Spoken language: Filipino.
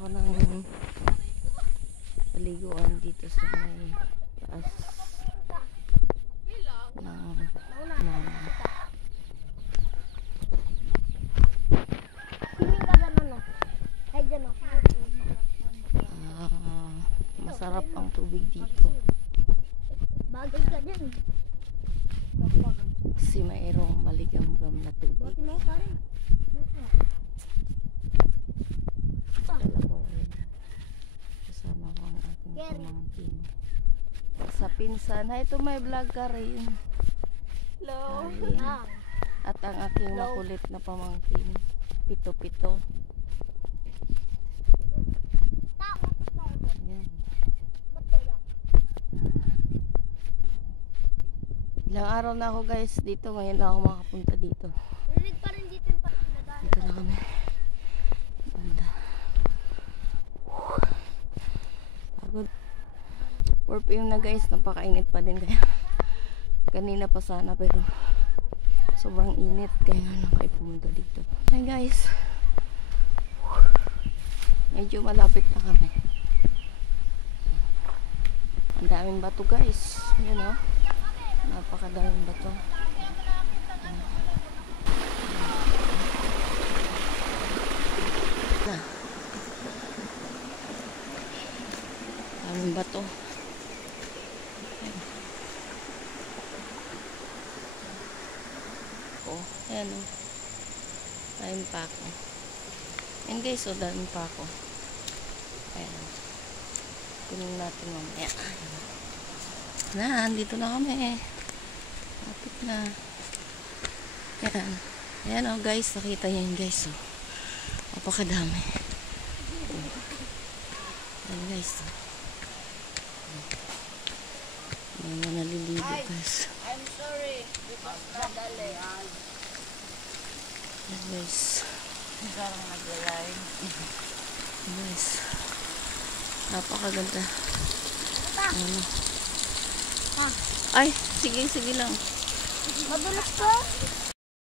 ako ng paliguan dito sa may taas ng mama. Masarap ang tubig dito. Bagay ka din. Kasi mayroong maligam-gam na tubig. Kasama ko ang aking pamangkin. Sa pinsan, ha, ito may vlog ka rin. Hello. At ang aking makulit na pamangkin. Pito-pito. Ayan. Ilang araw na ako guys dito. Ngayon lang ako makapunta dito. Narinig pa rin dito yung patinagaan. Dito na kami. Banda. Pagod. 4 PM na guys. Napakainit pa din kaya. Kanina pa sana pero sobrang init. Kaya nga lang kayo pumunta dito. Hi guys. Medyo malapit na kami. Ang daming bato guys. Yan o. Napakadaming bato. Daming bato. Oh, ayan o. Daming pa ako. Ayan guys, o daming pa ako. Ayan. Kunin natin mamaya. Na, andito na kami. Lapit na. Yan. Ayan o guys, nakita nyo yun guys. O. Napakadami. Ayan guys. O. May mga naliligo guys. I'm sorry because nadali. Ayan guys. Parang naglalay. Ayan guys. Napakaganda. Ano. Ay, sige lang. Madulas ko.